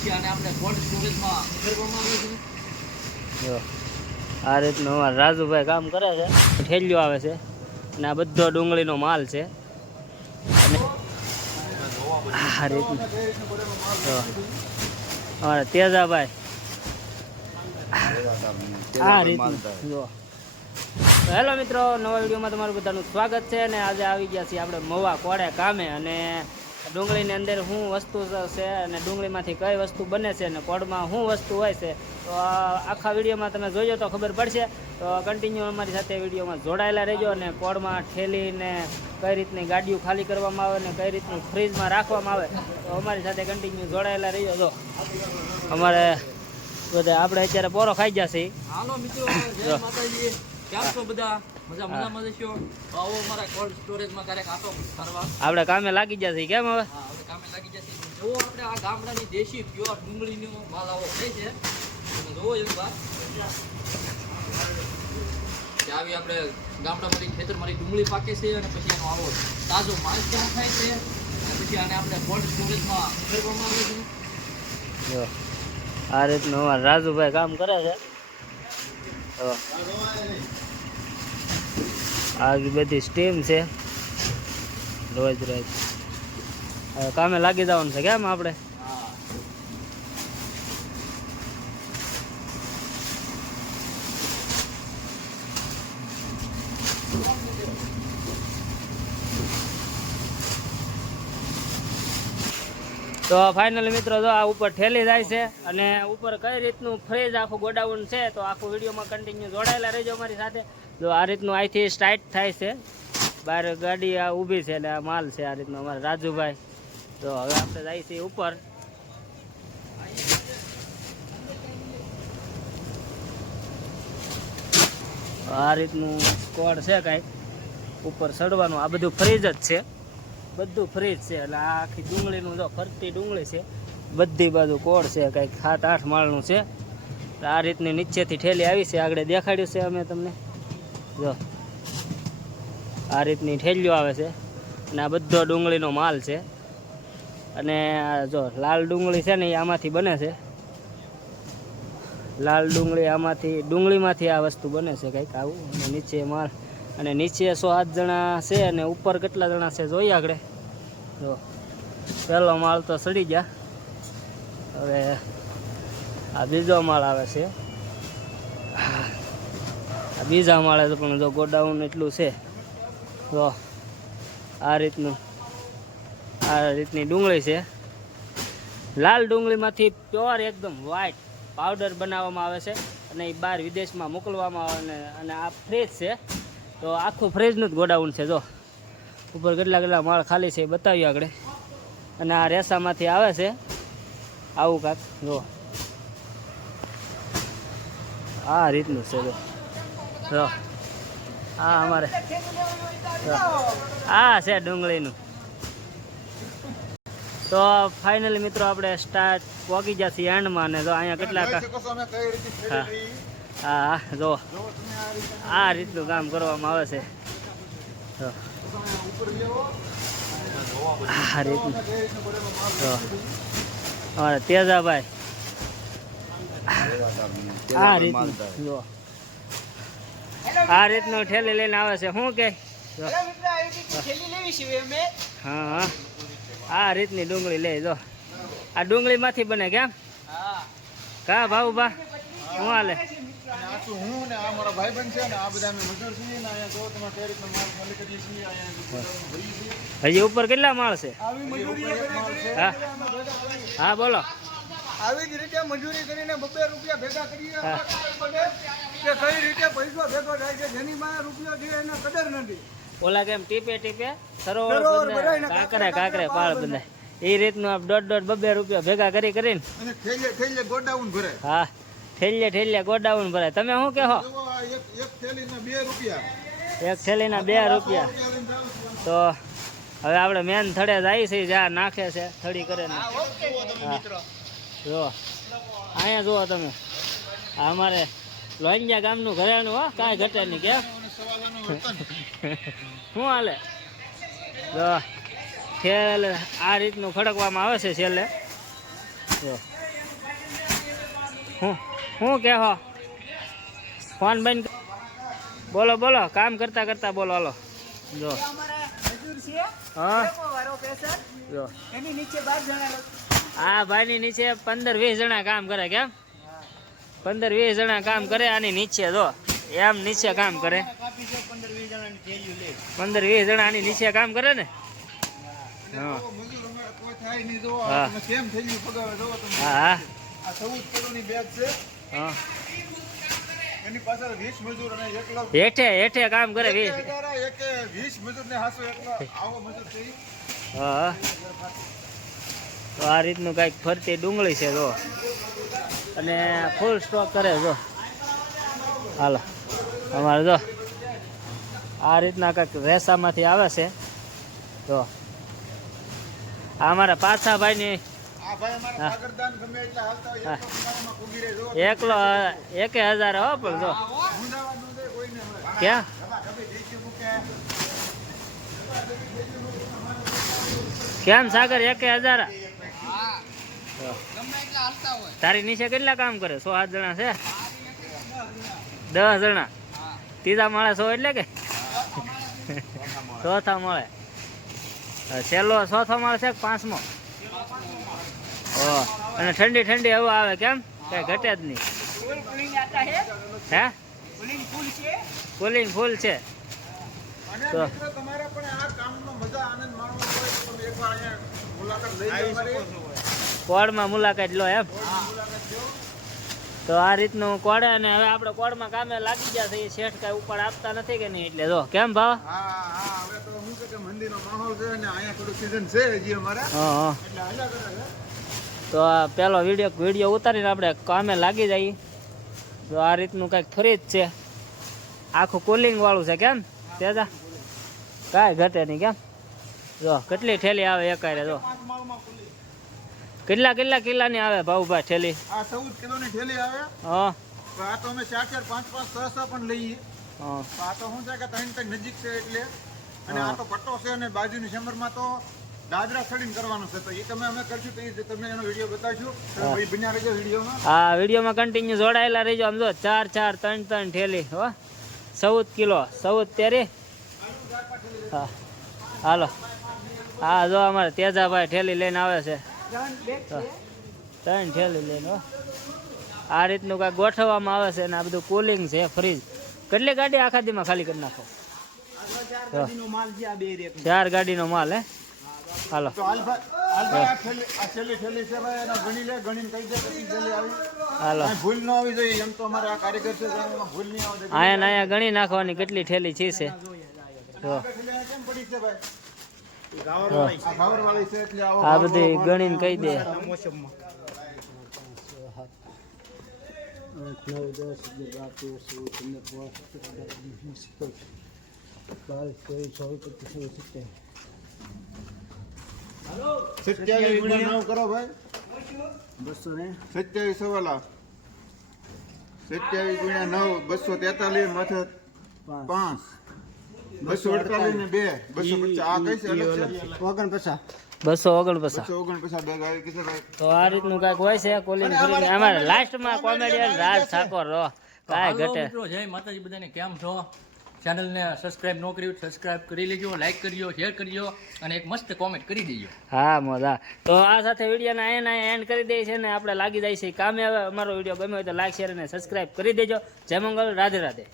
પછી આને આપણે કોલ્ડ સ્ટોરેજમાં ફેરવવામાં આવે છે. જો આ રીતનું અમારા રાજુભાઈ કામ કરે છે, ઠેલિયો આવે છે અને આ બધો ડુંગળીનો માલ છે. અને આ રીતનું જો અમારા તેજાભાઈ આ રીતનું જો. હેલો મિત્રો, નવા વિડીયોમાં તમારું બધાનું સ્વાગત છે. અને આજે આવી ગયા છીએ આપણે મવા કોડે કામે. અને ડુંગળીની અંદર શું વસ્તુ છે અને ડુંગળીમાંથી કઈ વસ્તુ બને છે અને કોડમાં શું વસ્તુ હોય છે, તો આખા વિડીયોમાં તમે જોજો તો ખબર પડશે. તો કન્ટિન્યુ અમારી સાથે વિડીયોમાં જોડાયેલા રહેજો. અને કોડમાં ઠેલીને કઈ રીતની ગાડીઓ ખાલી કરવામાં આવે ને કઈ રીતનું ફ્રીજમાં રાખવામાં આવે, તો અમારી સાથે કન્ટિન્યુ જોડાયેલા રહેજો. તો અમારે બધા આપણે અત્યારે પોરો ખાઈ જશે. હાલો મિત્રો, જય માતાજી. કેમ છો બધા? મજામાં છો? આવો અમારા કોલ્ડ સ્ટોરેજમાં ક્યારેક આટો ફરવા. આપણે કામે લાગી જશે. કેમ હવે? હા, આપણે કામે લાગી જશે. જો આપણે આ ગામડાની દેશી પ્યોર ડુંગળીનો માલ આવો થાય છે. તમે જોવો એક વાર કે આવી આપણે ગામડામાંથી ખેતરમાંથી ડુંગળી પાકે છે અને પછી એનો આવો તાજો માલ તૈયાર થાય છે અને પછી આને આપણે કોલ્ડ સ્ટોરેજમાં ફેરવવામાં આવે છે. જો આ રીતનું અમારા રાજુભાઈ કામ કરે છે. આ બધી સ્ટીમ છે. રોજ રોજ હવે કામે લાગી જવાનું છે. કેમ આપણે તો ફાઇનલી મિત્રો જો આ ઉપર ઠેલી જાય છે અને ઉપર કઈ રીતનું ફ્રીજ આખું ગોડાઉન છે, તો આખું વિડીયોમાં કન્ટિન્યુ જોડાયેલા રહેજો અમારી સાથે. જો આ રીતનું અહીંથી સ્ટાર્ટ થાય છે, બહાર ગાડી આ ઊભી છે અને આ માલ છે. આ રીતનું અમારા રાજુભાઈ. તો હવે આપણે જઈએ છીએ ઉપર. આ રીતનું કોડ છે કાંઈક ઉપર ચડવાનું. આ બધું ફ્રીજ જ છે, બધું ફ્રીજ છે. એટલે આ આખી ડુંગળીનું જો ફરતી ડુંગળી છે, બધી બાજુ કોડ છે. કંઈક 7-8 માળનું છે. આ રીતની નીચેથી ઠેલી આવી છે. આગળ દેખાડ્યું છે અમે તમને. જો આ રીતની ઠેલીઓ આવે છે અને આ બધો ડુંગળીનો માલ છે. અને આ જો લાલ ડુંગળી છે ને એ આમાંથી બને છે. લાલ ડુંગળી આમાંથી ડુંગળીમાંથી આ વસ્તુ બને છે કંઈક આવું. અને નીચે માલ, અને નીચે 100-8 જણા છે અને ઉપર કેટલા જણા છે જોઈએ આગળ. જો પહેલો માળ તો સડી ગયા. હવે આ બીજો માળ આવે છે. આ બીજા માળે તો પણ જો ગોડાઉન એટલું છે. જો આ રીતની ડુંગળી છે. લાલ ડુંગળીમાંથી પ્યોર એકદમ વ્હાઈટ પાવડર બનાવવામાં આવે છે અને એ બહાર વિદેશમાં મોકલવામાં આવે. અને આ ફ્રીજ છે, તો આખું ફ્રીજનું જ ગોડાઉન છે. જો ઉપર કેટલા માળ ખાલી છે એ બતાવીએ આગળ. અને આ રેસામાંથી આવે છે આવું કાંક. જો આ રીતનું છે. જો આ અમારે આ છે ડુંગળીનું. તો ફાઇનલી મિત્રો આપણે સ્ટાર્ટ પહોંચી ગયા છીએ એન્ડમાં. ને જો અહીંયા કેટલા હા જો આ રીતનું કામ કરવામાં આવે છે. આ રીતનું અમારા તેજાભાઈ આ રીતનું જો આ રીતનું ઠેલી લઈને આવે છે. શું કે હા હા આ રીતની ડુંગળી લે. જો આ ડુંગળીમાંથી બને. કેમ કા ભાવ બા શું હાલે? હજી ઉપર કેટલા માળ છે? હા હા બોલો. આવી જ રીતે મજૂરી કરીને 2 રૂપિયા ભેગા કરીએ કે કઈ રીતે પૈસો ભેગો થાય છે. જેની માં રૂપિયો છે એનો કદર નથી. ઓલા કેમ ટીપે ટીપે સરોવર કાંકરે પાળ બંધાય એ રીતનું આપ 1.5-2 રૂપિયા ભેગા કરીને થેલે ગોડાઉન ભરે. હા ઠેલિયા ગોડાઉન ભરાય. તમે શું કહો? એક થેલીના 2 રૂપિયા. એક થેલીના 2 રૂપિયા. તો હવે આપણે મેન થડે જાય છે, જ્યાં નાખે છે થડી કરે ને. જો અહીંયા જુઓ તમે, અમારે લોહિંગ્યા ગામનું ઘરેનું. હો કાંઈ ઘટે નહીં. કેમ શું હાલે? જો ખેલ આ રીતનું ખડકવામાં આવે છે છેલ્લે. જો હું કહો ફોન બંધ બોલો બોલો કામ કરતા કરતા બોલો હાલો જો હા જો આ ભાઈની નીચે 15-20 જણા કામ કરે કેમ 15-20 જણા કામ કરે આની નીચે જો એમ નીચે કામ કરે 15-20 જણા આની નીચે કામ કરે ને હા હા હા હા એની પાછળ 20 મજૂર અને એકલો હેઠે હેઠે કામ કરે 20 મજૂર ને હાસો એકલો આવો મજૂર છે હા તો આ રીતનું કાંઈક ફરતી ડુંગળી છે જો અને ફૂલ સ્ટોક કરે જો હાલો અમારે જો આ રીતના કાંઈક રેસામાંથી આવે છે તો આ અમારા પાછા ભાઈની આ ભાઈ અમારા પાગરદાન ગમે એટલા હાલતા હોય એકલો કિનારામાં કૂગી રહે જો એકલો 1000 હો પણ જો મુંડાવા ન દે કોઈને હવે ક્યાં કભી દેખી મૂકે કેમ સાગર 1000 તારી નીચે કેટલા કામ કરે 100-8 જણા છે 10 જણા ત્રીજા માળે 100 એટલે કે ચોથા માળે છેલ્લો ચોથો માળ છે કે પાંચમો ઓ અને ઠંડી ઠંડી હવા આવે કેમ કઈ ઘટે જ નહીં હે કુલિંગ ફૂલ છે અને તો મિત્રો તમારે પણ આ કામનો મજા આનંદ માણવો હોય તો તમે એકવાર અહીંયા મુલાકાત લઈ જાઓ અમારી કોડમાં મુલાકાત લો એમ તો આ રીતનું કોડે અને હવે આપણે કોડમાં કામે લાગી ગયા છે એ શેઠ કાંઈ ઉપર આપતા નથી કે નહીં એટલે જો કેમ ભાવ હા હા હવે તો શું છે કે મંદિરનો માહોલ છે અને અહીંયા થોડું સીઝન છે હજી અમારે હા હા એટલે હાલ્યા કરે છે તો આ પેલો વિડીયો ઉતારીને આપણે કામે લાગી જઈએ તો આ રીતનું કંઈક ફ્રીજ છે આખું કુલિંગ વાળું છે કેમ તેજા કાંઈ ઘટે નહીં કેમ જો કેટલી ઠેલી આવે એકારે જો 5 માળમાં ખુલ્લી કેટલા કિલ્લાની આવે ભાઉભાઈ ઠેલી આ 14 કિલોની થેલી આવે હા તો આ તો અમે 4-4 5-5 6-6 પણ લઈએ હા તો આ તો શું છે કે ત્રણ નજીક છે એટલે અને આ તો પટ્ટો છે અને બાજુની ચેમ્બરમાં તો દાદરા ચડીને કરવાનું છે તો એ તમે અમે કરશું તો એ તમે એનો વિડીયો બતાવશું તો ભાઈ બન્યા રહેજો વિડીયોમાં આ વિડીયોમાં કન્ટિન્યુ જોડાયેલા રહીજો આમ જો 4-4 3-3 ઠેલી હો 14 કિલો 14 તેરી હા હાલો હા જો અમારે તેજાભાઈ ઠેલી લઈને આવે છે 3 ઠેલી લઈને હો આ રીતનું કાંઈક ગોઠવવામાં આવે છે અને આ બધું કુલિંગ છે ફ્રીજ કેટલી ગાડી આખા દીમાં ખાલી કરી નાખો 4 ગાડીનો માલ હે હાલો તો હાલભાઈ આ છેલ્લી ઠેલી છે ભાઈ એનો ગણી લે ગણીને કહી દે કેટલી થેલી આવી હાલો કાંઈ ભૂલ ન આવી જોઈએ એમ તો અમારે આ કારીગર છે એમાં ભૂલ નહીં આવે આયા ગણી નાખવાની કેટલી ઠેલી છે જો થેલી આ કેમ પડી છે ભાઈ જો. આ ઘાવરવાળી છે એટલે આવો આ બધી ગણીને કહી દે સત્યાવીસ ગુણ્યા 9 કરો ભાઈ 27 સવાલા 27 ગુણ્યા 9 243 માથે 5 248 ને 2 250 આ કઈ છે અલગ છે 249 249 બેગ આવી કિશે ભાઈ તો આ રીતનું કાંઈક હોય છે કોલિંગ ફરીને અમારે લાસ્ટમાં કોમેડિયન રાજ ઠાકોર રહો કાંઈ હાલો ઘટે મિત્રો જય માતાજી બધાને કેમ છો ચેનલને સબસ્ક્રાઇબ ન કર્યું સબસ્ક્રાઇબ કરી લેજો લાઈક કરજો શેર કરજો અને એક મસ્ત કોમેન્ટ કરી દેજો હા મજા તો આ સાથે વિડીયોને અહીંયા એન્ડ કરી દઈએ છે ને આપણે લાગી જાય છે કામે હવે અમારો વિડીયો ગમ્યો હોય તો લાઈક શેર અને સબસ્ક્રાઇબ કરી દેજો જય મંગલ રાધે રાધે